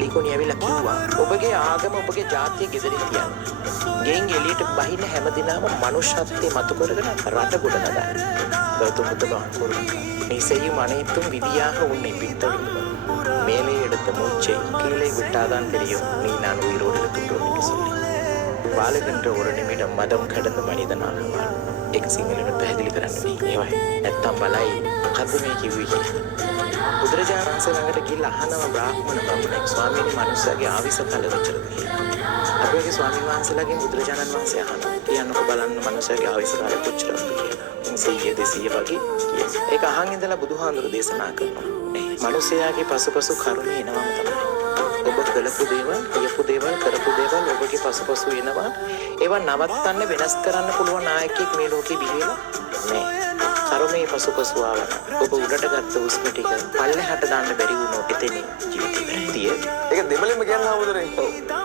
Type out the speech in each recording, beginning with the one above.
ලීකොනි ඇවිල්ලා කිව්වා ඔබගේ ආගම ඔබගේ ජාතිය ගෙදරින් තියන්න. ගෙන් එළියට බහින්න හැමදිනම මනුෂ්‍යත්වයේ මතු කරගෙන රට ගොඩ නගන්න. கௌதம் புத்த பகவான் நீ செய்யும் அனைத்தும் விதியாக உன்னை பின்தொடரும். மேலே எடுத்த மூச்சை கீழே விட்டாதான் தெரியும் நீ நான் உயிரோடு இருக்கின்றோம் என்று சொல்லி வாழுகின்ற ஒரு நிமிடம் மதம் கடந்த மனிதனாக வாழ். एक සිංහලට පැහැදිලි කරන්න ඒවයි නැත්තම් බලයි මොකද්ද මේ කිව්වේ බුදුරජාණන් වහන්සේ ළඟට ගිහිල්ලා අහනවා බ්‍රාහ්මණ බමුණෙක් ස්වාමීනි මනුස්සයාගේ ආවිස කල වෙච්චද කියලා. අපේ ස්වාමීන් වහන්සේලාගෙන් බුදුරජාණන් වහන්සේ අහනවා කියන්නකො බලන්න මනුස්සයාගේ ආවිස කාලය කොච්චරද කියලා. 100 200 වගේ කියනවා. ඒක අහන් ඉඳලා බුදුහාඳුරු දේශනා කරනවා. මනුස්සයාගේ පසුපසු කර්ම එනවම තමයි. ඔබ කළපු දේවල්, කියපු දේවල්, කරපු දේවල් ඔබගේ පසුපසු එනවා. ඒවා නවත්තන්න වෙනස් කරන්න පුළුවන් නායකයෙක් මේ ලෝකේ බිහිවෙලා නැහැ. කර්මයේ පසුපසු ආවන ඔබ උඩට ගත්ත උස්ම ටික පල්ලෙහාට දාන්න බැරි වුණොත් එතනින් ජීවිතේ තිය. ඒක දෙමළෙම කියනවා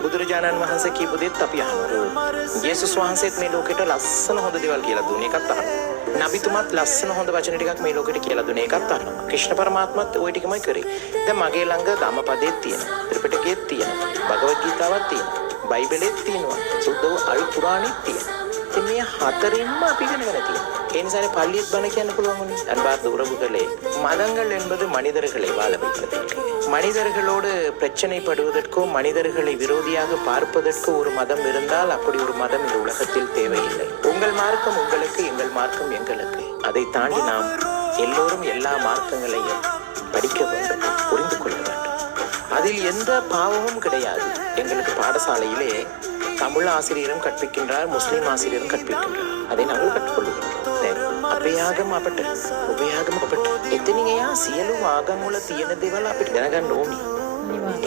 බුදුරජාණන් වහන්සේ කියපු දෙත් අපි අහනවා. යේසුස් වහන්සේත් මේ ලෝකෙට ලස්සන හොඳ දේවල් කියලා දුන්නේ එකත් අහනවා. නබිතුමත් ලස්සන හොඳ වචන ටිකක් මේ ලෝකෙට කියලා දුන්නේ එකත් අහනවා. ක්‍රිෂ්ණ පරමාත්මත් ওই ටිකමයි කරේ. දැන් මගේ ළඟ ධම්මපදෙත් තියෙනවා. ත්‍රිපිටකෙත් තියෙනවා. භගවද් ගීතාවක් තියෙනවා. බයිබලෙත් තියෙනවා. සුද්ධ අලුත් පුරාණෙත් තියෙනවා. ඉතින් මේ හතරින්ම අපි ඉගෙනගෙන තියෙනවා. ඒ නිසානේ පල්ලියෙත් බණ කියන්න පුළුවන් වුණේ. අන්பார்ந்த உறவுகளே மதங்கள் என்பது மனிதர்களை வாழ வைப்பது. மனிதர்களோடு பிரச்சனைப்படுவதற்கோ மனிதர்களை விரோதியாக பார்ப்பதற்கோ ஒரு மதம் இருந்தால் அப்படி ஒரு மதம் இந்த உலகத்தில் தேவையில்லை. உங்கள் மார்க்கம் உங்களுக்கு, எங்கள் மார்க்கம் எங்களுக்கு. அதை தாண்டி நாம் எல்லோரும் எல்லா மார்க்கங்களையும் படிக்க வேண்டும், புரிந்து கொள்ள வேண்டும். அதில் எந்த பாவமும் கிடையாது. எங்களுக்கு பாடசாலையிலே தமிழ் ஆசிரியரும் கற்பிக்கின்றார், முஸ்லீம் ஆசிரியரும் கற்பிக்கின்றார். அதை நாங்கள் கற்றுக்கொள்கிறோம். අපේ ආගම අපට ඔබේ ආගම අපට එතනින් එයා සියලු ආගම් වල තියෙන දේවල් අපිට දැනගන්න ඕනි.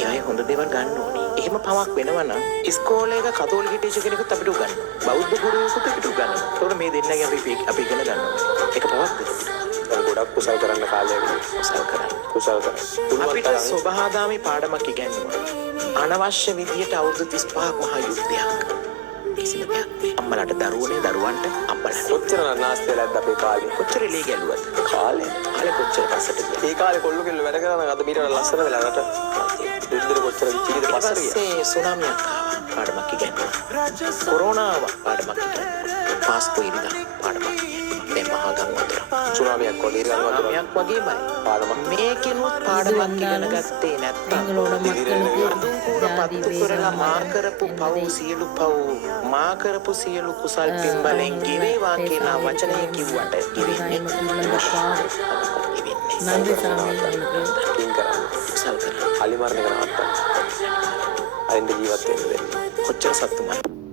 ඒවයි හොඳ දේවල් ගන්න ඕනි. එහෙම පවක් වෙනවා නම් ඉස්කෝලේක කතෝලික ටීචර් කෙනෙකුත් අපිට උගන්වනවා. බෞද්ධ ගුරුවරයෙකුත් අපිට උගන්වනවා. ඒතකොට මේ දෙන්නගෙන් අපි ඉගෙන ගන්නවා. ඒක පවක්ද? ගොඩක් කුසල් කරන්න කාලයක් කුසල් කරන්න. අපිට සබහාදාමි පාඩමක් ඉගෙනුවා. අනවශ්‍ය විදියට අවුරුදු 35ක් මහා යුද්ධයක්. අම්මලාට දරුවනේ දරුවන්ට අම්මලාට කොච්චර නාස්ති වෙලාද අපේ කාලේ කොච්චර ලී ගැලුවද කාලේ කොච්චර පස්සට ගියා ඒ කාලේ කොල්ල කෙල්ල වැඩ කරන අද මීට ලස්සන වෙලා රට දෙද්දර කොච්චර විචිකද පස්සට ගියා සුනාමියක් ආවා පාඩමක් ඉගෙනුවා කොරෝනා ආවා පාඩමක් ඉගෙනුවා පාස්කෝ ඉරිදා පාඩමක් ඉගෙනුවා මේ මහා ගංගාවතර සුනාමියක් වගේ ගංගාවතරයක් වගේමයි පාඩමක් මේකෙනුත් පාඩමක් ඉගෙන ගත්තේ නැත්නම් පත්තු කරලා මා කරපු පව් සියලු පව් මා කරපු සියලු කුසල් පින්බලෙන් ගෙවේවා කියලා වචනය කිව්වට ඉවෙන්නේ නන්දි සාමී පින් කරා කුසල් කරා අලි මරණ එක නවත්තන්න. අරින්ද ජීවත් වෙන්න දෙන්න. කොච්චර සතුටුමයි.